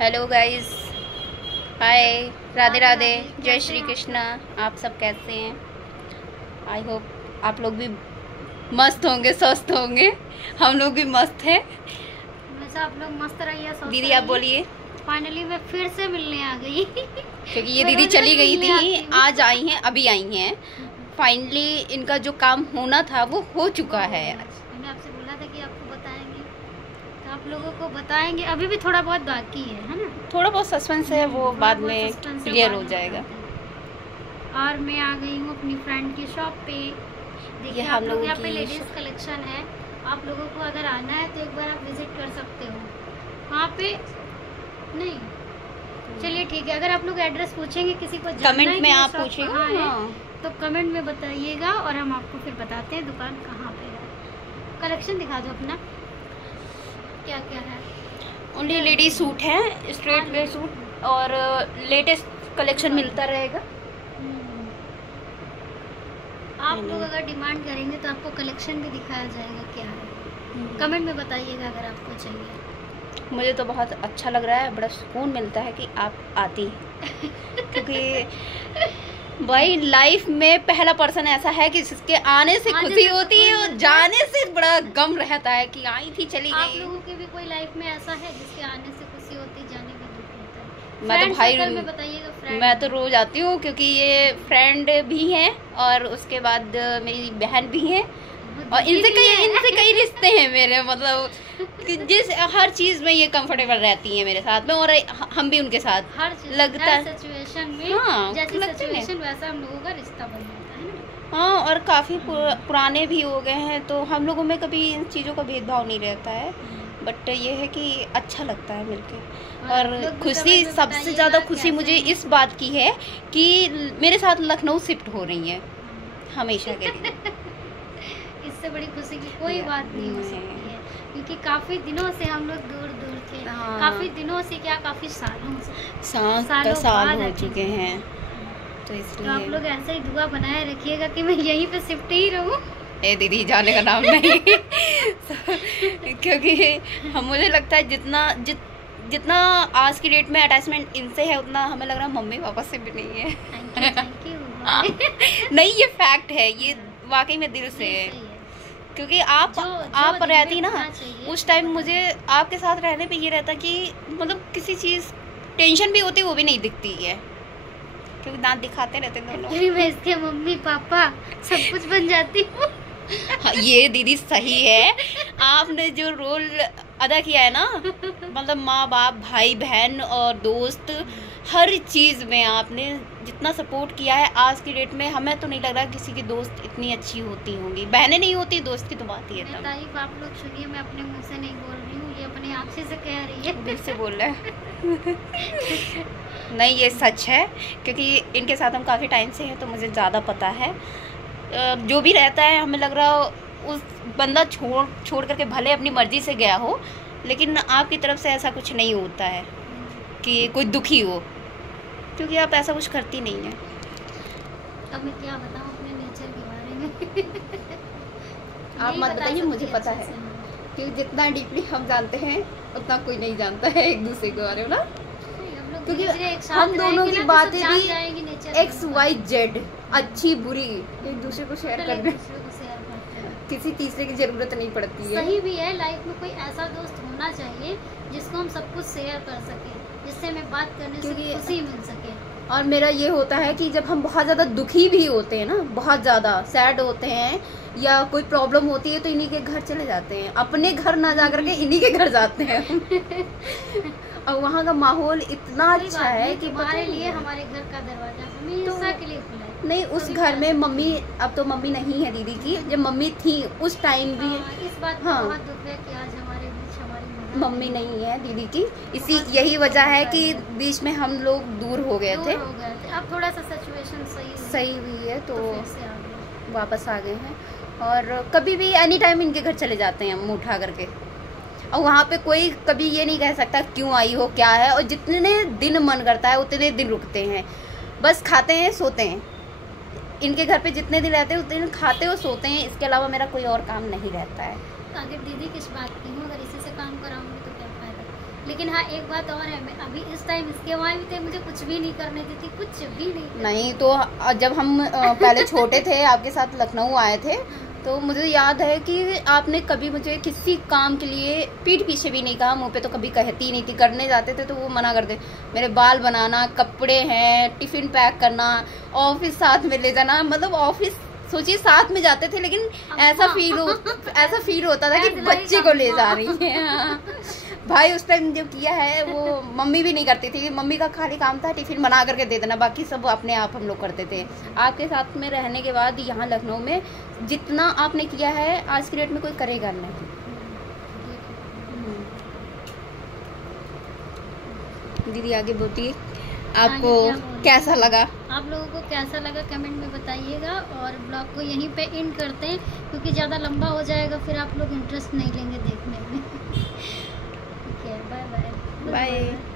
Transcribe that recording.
Hello guys, हाय, राधे राधे, जय श्री कृष्णा। आप सब कैसे हैं? आई होप आप लोग भी मस्त होंगे, स्वस्थ होंगे। हम लोग भी मस्त हैं। हमेशा आप लोग मस्त रहिए। दीदी आप बोलिए। फाइनली मैं फिर से मिलने आ गई क्योंकि ये दीदी चली गई थी, आज आई हैं, अभी आई हैं। फाइनली इनका जो काम होना था वो हो चुका है। मैंने आपसे बोला था कि आपको बताएंगे, तो आप लोगों को बताएंगे। अभी भी थोड़ा बहुत बाकी है ना? थोड़ा बहुत सस्पेंस है, वो बाद में क्लियर हो जाएगा। और मैं आ गई हूँ अपनी फ्रेंड की शॉप पे। देखिए आप लोग यहाँ पे लेडीज कलेक्शन है। आप लोगों को अगर आना है तो एक बार आप विजिट कर सकते हो वहाँ पे। नहीं, चलिए ठीक है। अगर आप लोग एड्रेस पूछेंगे किसी को, कमेंट में आप पूछिएगा, हाँ, तो कमेंट में बताइएगा और हम आपको फिर बताते हैं दुकान कहाँ पे है। कलेक्शन दिखा दो अपना, क्या क्या है। ओनली लेडी सूट है, स्ट्रेट वे सूट, और लेटेस्ट कलेक्शन मिलता रहेगा। आप लोग अगर डिमांड करेंगे तो आपको कलेक्शन भी दिखाया जाएगा क्या है। कमेंट में बताइएगा अगर आपको चाहिए। मुझे तो बहुत अच्छा लग रहा है, बड़ा सुकून मिलता है कि आप आती हैं। क्योंकि भाई लाइफ में पहला पर्सन ऐसा है कि जिसके आने से खुशी होती है और जाने से बड़ा गम रहता है कि आई थी चली गई। आप लोगों के भी कोई लाइफ में ऐसा है जिसके आने से खुशी होती है, जाने में दुख होता है? मैं तो भाई बताइएगा। मैं तो रोज आती हूँ क्योंकि ये फ्रेंड भी हैं और उसके बाद मेरी बहन भी है और इनसे कई रिश्ते हैं मेरे, मतलब कि जिस हर चीज में ये कंफर्टेबल रहती हैं मेरे साथ में, और हम भी उनके साथ हर लगता है सिचुएशन में। हाँ, जैसी सिचुएशन वैसा हम लोगों का रिश्ता बन जाता है ना। हाँ, और काफी पुराने भी हो गए हैं तो हम लोगों में कभी इन चीजों का भेदभाव नहीं रहता है। बट ये है कि अच्छा लगता है मिलके। और खुशी, सबसे ज़्यादा खुशी मुझे इस बात की है कि मेरे साथ लखनऊ शिफ्ट हो रही है हमेशा के लिए। इससे बड़ी खुशी की कोई बात नहीं हो सकती है, क्योंकि काफ़ी दिनों से हम लोग दूर दूर थे। काफ़ी दिनों से क्या, काफ़ी सालों से साल हो चुके हैं। तो इसलिए आप लोग ऐसे ही दुआ बनाए रखिएगा कि मैं यहीं पे शिफ्ट ही रहूं। ए दीदी, जाने का नाम नहीं। क्योंकि मुझे लगता है जितना आज की डेट में अटैचमेंट इनसे है, उतना हमें लग रहा है मम्मी पापा से भी नहीं है। Thank you. नहीं, ये फैक्ट है, ये वाकई में दिल से है। क्योंकि आप रहती ना उस टाइम, मुझे आपके साथ रहने पे ये रहता कि मतलब किसी चीज़ टेंशन भी होती वो भी नहीं दिखती है, क्योंकि दांत दिखाते रहते दोनों। मैं इसके मम्मी पापा सब कुछ बन जाती हूँ। हाँ, ये दीदी सही है। आपने जो रोल अदा किया है ना, मतलब माँ बाप, भाई बहन और दोस्त, हर चीज़ में आपने जितना सपोर्ट किया है आज की डेट में, हमें तो नहीं लग रहा किसी की दोस्त इतनी अच्छी होती होंगी। बहनें नहीं होती, दोस्त की तो बात ही है। तारीफ आप लोग सुनिए, मैं अपने मुंह से नहीं बोल रही हूँ, ये अपने आप से कह रही है, दिल से बोल रहा है। नहीं, ये सच है, क्योंकि इनके साथ हम काफ़ी टाइम से हैं तो मुझे ज़्यादा पता है। जो भी रहता है हमें लग रहा उस बंदा छोड़ करके भले अपनी मर्जी से गया हो, लेकिन आपकी तरफ से ऐसा कुछ नहीं होता है कि कोई दुखी हो, क्योंकि आप ऐसा कुछ करती नहीं है। अब मैं क्या बताऊं अपने नेचर के बारे में। आप मत बताइए, मुझे पता है कि जितना डीपली हम जानते हैं उतना कोई नहीं जानता है एक दूसरे के बारे में ना, क्योंकि हम दोनों की बातें भी XYZ, अच्छी बुरी, एक दूसरे को शेयर कर रहे हैं। किसी तीसरे की जरूरत नहीं पड़ती है। सही भी है, लाइफ में कोई ऐसा दोस्त होना चाहिए जिसको हम सब कुछ शेयर कर सके, जिससे हमें बात करने से खुशी मिल सके। और मेरा ये होता है कि जब हम बहुत ज़्यादा दुखी भी होते हैं ना, बहुत ज़्यादा सैड होते हैं या कोई प्रॉब्लम होती है, तो इन्हीं के घर चले जाते हैं। अपने घर ना जा करके इन्हीं के घर जाते हैं। और वहाँ का माहौल इतना अच्छा है कि हमारे लिए हमारे घर का दरवाजा हमेशा के लिए खुला है। नहीं, उस घर में मम्मी, अब तो मम्मी नहीं है दीदी की, जब मम्मी थी उस टाइम भी इस बात का बहुत दुख है कि आज हमारे बीच हमारी मम्मी नहीं है दीदी की। यही वजह है कि बीच में हम लोग दूर हो गए थे। अब थोड़ा सा सिचुएशन सही हुई है तो वापस आ गए हैं। और कभी भी एनी टाइम इनके घर चले जाते हैं हम उठा करके, और वहाँ पे कोई कभी ये नहीं कह सकता क्यों आई हो, क्या है। और जितने दिन मन करता है उतने दिन रुकते हैं, बस खाते हैं सोते हैं। इनके घर पे जितने दिन रहते हैं उतने दिन खाते और सोते हैं, इसके अलावा मेरा कोई और काम नहीं रहता है। तो अगर दीदी किस बात की हूँ, अगर इसी से काम कराऊंगी तो क्या फायदा। लेकिन हाँ एक बात और है, मैं अभी इस टाइम इसके वहाँ भी थे, मुझे कुछ भी नहीं करने देती, कुछ भी नहीं तो जब हम पहले छोटे थे आपके साथ लखनऊ आए थे, तो मुझे याद है कि आपने कभी मुझे किसी काम के लिए पीठ पीछे भी नहीं कहा, मुंह पे तो कभी कहती नहीं थी। करने जाते थे तो वो मना कर दे, मेरे बाल बनाना, कपड़े हैं, टिफिन पैक करना, ऑफिस साथ में ले जाना। मतलब ऑफिस सोचिए साथ में जाते थे, लेकिन ऐसा फील होता था कि बच्चे को ले जा रही है। भाई उस टाइम जो किया है वो मम्मी भी नहीं करती थी। मम्मी का खाली काम था टिफिन बना करके दे देना, बाकी सब अपने आप हम लोग करते थे। आपके साथ में रहने के बाद यहाँ लखनऊ में जितना आपने किया है आज की डेट में कोई करेगा नहीं। दीदी आगे बोलिए, आपको कैसा लगा? आप लोगों को कैसा लगा कमेंट में बताइएगा, और ब्लॉग को यहीं पे एंड करते हैं क्योंकि ज़्यादा लंबा हो जाएगा, फिर आप लोग इंटरेस्ट नहीं लेंगे देखने में। ठीक है, बाय बाय। बाय।